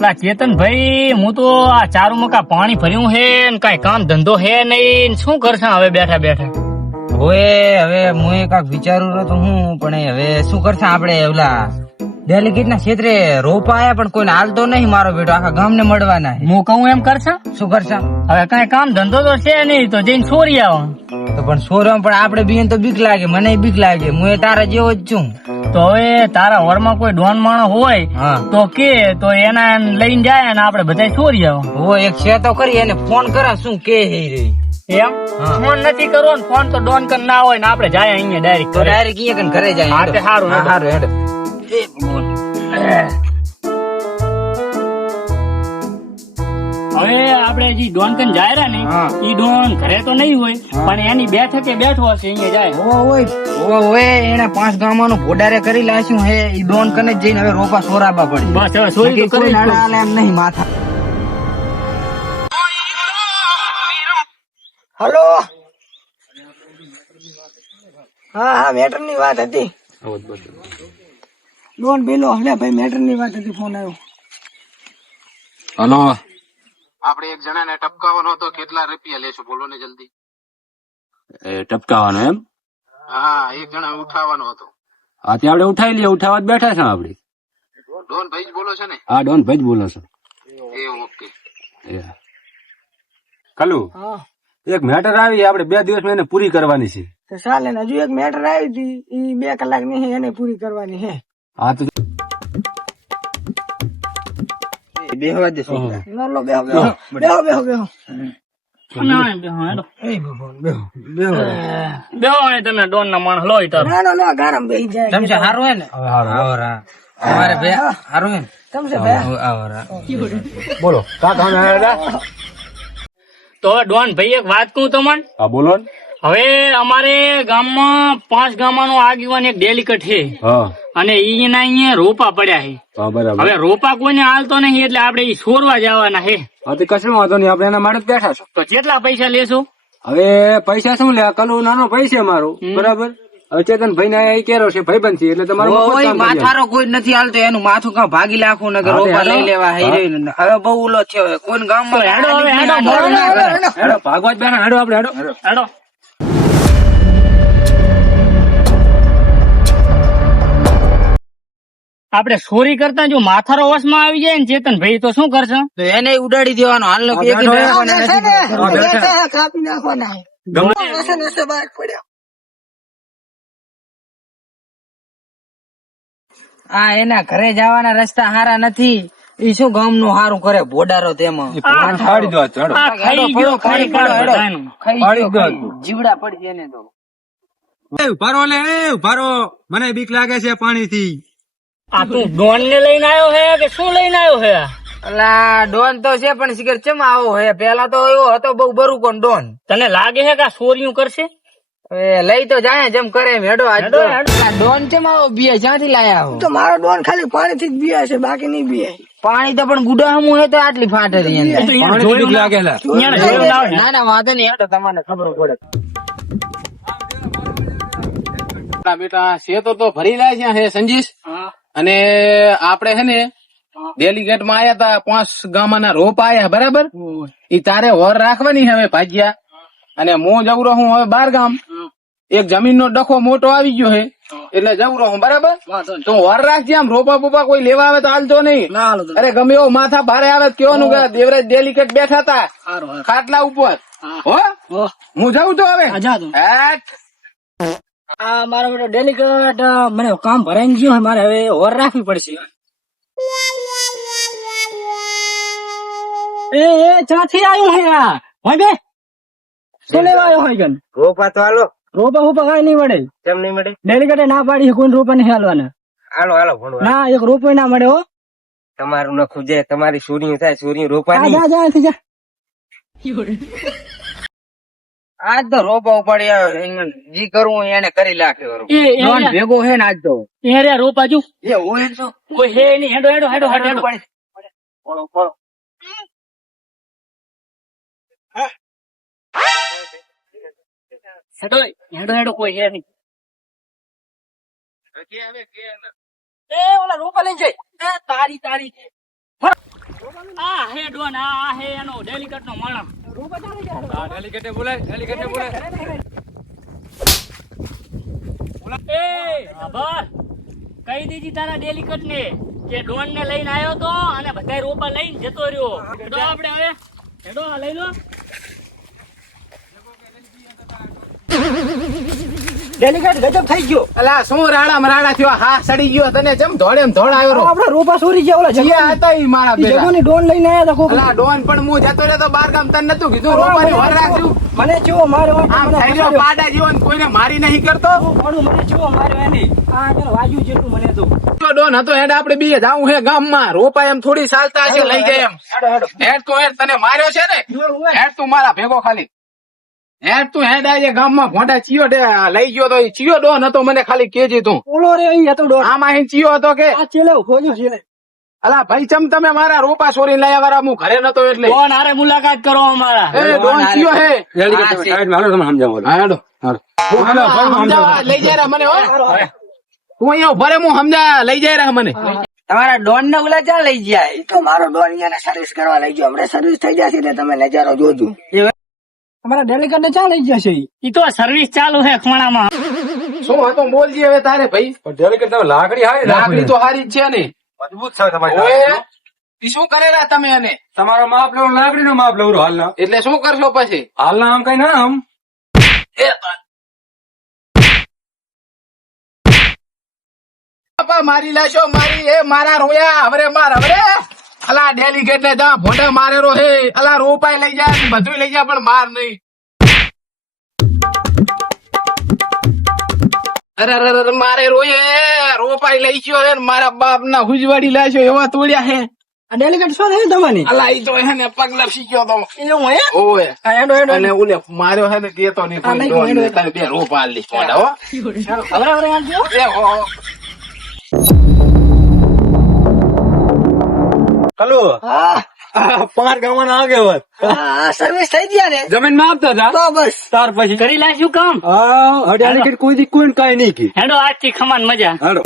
ચેતનભાઈ, હું તો આ ચારું મકા પાણી ભર્યું હે ને કઈ કામ ધંધો હે નહીં, શું કરશે હવે બેઠા બેઠા? હવે હું કાંક વિચારું રહ્યો તો હું પણ હવે શું કરશે આપડે ઓલા ડેલિગેટ ના ક્ષેત્રે રોપા આયા પણ કોઈને હાલતો નહીં. મારો બેટો આખા ગામ ને મળવાના છે. હું કહું એમ કરશે? શું કરશે હવે કઈ કામ ધંધો તો છે નહીં, તો જઈને છોરી આવો. તો પણ સોરમ પણ આપડે બીન તો બીક લાગે, મને બીક લાગે. હું એ તારા જેવો જ છું. તો હવે તારા વરમાં કોઈ ડોન માણસ હોય હા તો કે તો એના લઈને જાય ને આપડે બધા છોરી આવો. એક છે તો કરી એને ફોન કરા શું કે રહી એમ ફોન નથી કરવો ને, ફોન તો ડોન કર ના હોય ને આપડે જાય અહીંયા ડાયરેક્ટ. તો ડાયરેક્ટ અહીંયા ઘરે જાય. હા તે સારું. સારું હેડ. હવે આપડે જે ડોન કન જાય રહ્યા ને ઈ ડોન ઘરે તો નહીં હોય પણ એની બેઠકે બેઠો હશે અહીંયા જાય. ઓય એને 5 ગામનું ભોડારે કરી લાશ્યું હે. ઈ ડોન કને જઈને હવે રોપા સોરાબા પડી. બસ હવે સોરી તો કરી નાના આલે એમ નહીં માથા. હલો, હા મેટર ની વાત હતી. ડોન બેલો હલે ભાઈ, મેટર ની વાત હતી, ફોન આવ્યો. હલો, આપણે એક જણાને ટપકાવવાનો હતો, કેટલા રૂપિયા લેશો બોલો ને જલ્દી. ટપકાવાનો એમ? હા, એક જણા ઉઠાવવાનો હતો. હા, તે આપડે ઉઠાવી લઈએ. ઉઠાવવા જ બેઠા છે આપડે. ડોન ભાઈ જ બોલો છો ને? હા, ડોન ભાઈ જ બોલો છો. ઓકે. કલુ, એક મેટર આવી, આપડે 2 દિવસમાં એને પૂરી કરવાની છે. તો ચાલે ને, હજુ એક મેટર આવી હતી, ઈ 2 કલાક ની એને પૂરી કરવાની છે. હા તો બેહવા દે છોકરા. લો બેહો બેહો બેહો બેહો બેહો. તમે ડોન ના માણસ લો તાર. ના ના ગારમ બેહી જાય. તમસે હારું હે ને? આવરા અમારે બે હારું હે ને? તમસે બે આવરા. બોલો કાકા. તો હવે ડોન ભાઈ એક વાત કહું તમને. હા બોલો. હવે અમારે ગામમાં 5 ગામનો આગેવાન એક ડેલિકેટ છે હા, અને એના અહીંયા રોપા પડ્યા છે. હા બરાબર. હવે રોપા કોઈને હાલતો નહીં એટલે આપડે ઈ છોરવા જવાના છે. હા, તો કશું વાંધો નહીં, આપડે એના માટે જ બેઠા છો. તો કેટલા પૈસા લેશો? હવે પૈસા શું લે, કલુ નાનો પૈસા મારો બરાબર. હવે ચેતનભાઈ ને એ કેરો છે, ભાઈબંધ છે એટલે તમારું મફત કામ કરી માથારો કોઈ નથી હાલતો, એનું માથું કાં ભાગી લાખું નગર રોપા લઈ લેવા હેરો. હવે બહુ ઉલો થયો, કોઈ ગામમાં હેડો હવે હેડો. હેડો ભાગવા જ બેઠા. હેડો આપડે હેડો. હેડો. આપડે ચોરી કરતા જો માથારો વશમાં આવી જાય ને ચેતન ભાઈ તો શું કરશે? તો એને ઉડાડી દેવાનો. હાલ કાપી નાખવાના. આ એના ઘરે જવાના રસ્તા હારા નથી. ઈ શું ગામ નું હારું કરે ભોડારો તેમાં. ફાડી દો. હેડો આ ખાઈ ગયો ખરેખર બધાનું. જીવડા પડી એને તો. ઉભારો લે, ઉભારો. મને બીક લાગે છે પાણી થી. આ તું ડોન ને લઈને આવ્યો હે કે શું લઈને આવ્યો હે? અલા ડોન તો છે પણ શિખર ચમ આવો હે. પેલા તો એવો હતો બહુ બરું કોણ ડોન. તને લાગે છે કે આ ચોરીયું કરશે? લઈ તો જાય જેમ કરે એમ. હેડો આજ ડોન ચમ આવો બીએ ક્યાંથી લાયા હો? તો મારો ડોન ખાલી પાણી થી જ બીએ છે, બાકી નહીં બીએ. પાણી તો પણ ગુડામું હે તો આટલી ફાટે રહી. ના ના વાંધો નહીં, હેડો તમને ખબર પડે. બેટા શેતો તો ભરી લાય છે સંજીશ. અને આપડે હે ને ડેલિગેટ માં આયા તા 5 ગામના રોપ આયા બરાબર. ઈ તારે હોર રાખવાની હવે ભાગ્યા. અને હું જવરો હું હવે 12 ગામ. એક જમીન નો ડખો મોટો આવી ગયો હે એટલે જવરો હું બરાબર. તો હોર રાખજે. આમ રોપા બોપા કોઈ લેવા આવે તો હાલતો નહીં. અરે ગમે એવો માથા ભારે આવે કેવાનું કે દેવરાજ ડેલિગેટ બેઠા તા ખાટલા ઉપર. હો હું જઉં તો હવે. આ મારો બેટો ડેલિકેટ મને કામ ભરાઈ ગયું, મારે હવે ઓર રાખવી પડશે. એ ચાથી આવ્યું હે આ હોય બે શું લેવા આવ્યો હોય ગન? રોપા તો હાલો. રોપા ફોપા કઈ નહીં મળે. કેમ નહીં મળે? ડેલિકેટે ના પાડી કોઈ રોપા નહીં હાલવાના. હાલો હાલો ભણવા. ના એક રોપો ના મળે હો. તમારું નખું જે તમારી સૂર્ય થાય સૂર્ય રોપા જા નહીં. જા જા. આજ તો રોપા ઉપાડી આવ્યો. જી કરવું એને કરી નાખ્યો. એ ડોન ભેગો હે ને આજ તો. એ રે રોપા જો એ હોય તો કોઈ હે નહીં. હેડો હેડો હેડો હેડો હેડો. હેડો હેડો હેડો કોઈ હે નહીં. એ ઓલા રોપા લઈને જાય. તારી તારી આ હે ડોન, આ હે એનો ડેલિકેટ નો માણસ. હા, ડેલિકેટે બોલાય, ડેલિકેટે બોલાય. એ આભાર. કહી દીધી તારા ડેલિકેટ ને કે ડોન ને લઈને આવ્યો તો અને બધા રોપા લઈને જતો રહ્યો. હેડો આપણે હવે હેડો લઈ લો. ડેલિકેટ ગજબ થઈ ગયો. અલા શું રાડા મરાડા થયો, હા સડી ગયો તને જેમ ધોળે એમ ધોળ આવ્યો રો. આપડે રોપા ચોરી ગયા ઓલા જીયા હતા ઈ મારા ભેગા. જગોની ડોન લઈને આયા તા કોક. અલા ડોન પણ હું જતો રહ્યો તો બાર ગામ તને નતું કીધું રોપાની વર રાખજો. મને ચેવો માર્યો આમ થઈ ગયો પાડા જીવન કોઈને મારી નહીં કરતો. મને ચેવો માર્યો એની આ તને વાગ્યું જેટલું મને તો. તો ડોન હતો હેડ આપણે બીએ જાવું હે ગામમાં રોપા એમ થોડી ચાલતા હશે લઈ જાય એમ. હેડ તો હેડ તને માર્યો છે ને હેડ તું મારા ભેગો ખાલી હેડ તું હેડ આજે ગામમાં ભોંડા ચિયો લઈ ગયો તો ઈ ચિયો ડોન હતો મને ખાલી કેજે તું. ઓલો રે અહીં હતો ડોન. આમાં અહીં ચિયો હતો કે આ ચેલે ખોજો છે. અલા ભાઈ ચમ તમે મારા રોપા ચોરી લઈ આવ્યા હું ઘરે નતો એટલે. ડોન હારે મુલાકાત કરો અમારા. એ ડોન ચિયો હે. ડેલિકેટે સાઈડમાં હાલો, તમને સમજાવું. હા હેડો સમજાવવા લઈ જાય રા મને હો. તું અહીંયા ઉભા રે હું સમજા લઈ જાય રા મને. તમારા ડોન ને ઓલા ક્યાં લઈ ગયા? એ તો મારો ડોન એને સર્વિસ કરવા લઈ ગયો. હમણાં સર્વિસ થઈ જશે એટલે તમે નજારો જોજો. તમારા ડેલિકેટ ને ક્યાં લઈ જશે? ઈ તો સર્વિસ ચાલુ હે ખોણામાં. શું હતો બોલજી હવે તારે ભાઈ. ડેલિકેટ તમે લાકડી હારી લાકડી તો હારી જ છે ને. મજબૂત છે તમારી ઓએ લાકડી. ઈ શું કરેલા તમે એને? તમારો માપ લેવું, લાકડી નો માપ લેવું હાલના. એટલે શું કરશો પછી? હાલના આમ કઈ ના આમ બાપા મારી લાશો મારી એ મારા રોયા હવે માર હવે અલા ડેલિકેટ ને જા ભોંડા મારેરો હે. અલા રોપાય લઈ જાય બધું લઈ જાય પણ માર નહીં. અરે અરે મારે રોયે રોપાય લઈ ગયો હે ને મારા બાપ ના હુજવાડી લાશો એવા તોડ્યા હે. આ ડેલિકેટ શું છે તમારી? અલા ઈ તો હે ને પગલા શીખ્યો તો એવું હે? ઓએ આ હેડો હેડો. અને ઓલે માર્યો હે ને કેતો નહીં આ નહીં, કોઈ હેડો. તારે બે રોપા આલી ભોંડા હો. હવે હવે આવજો. એ હો કલુ હા 5 ગામમાં આગેવાન હા સર્વિસ થઈ ગયા ને જમીન માં આપતા હતા તો બસ. તાર પછી કરી લાશું કામ. ડેલિકેટ કોઈ દી કોઈ કઈ નહીં કી. હેડો આજથી ખમાન મજા. હાલો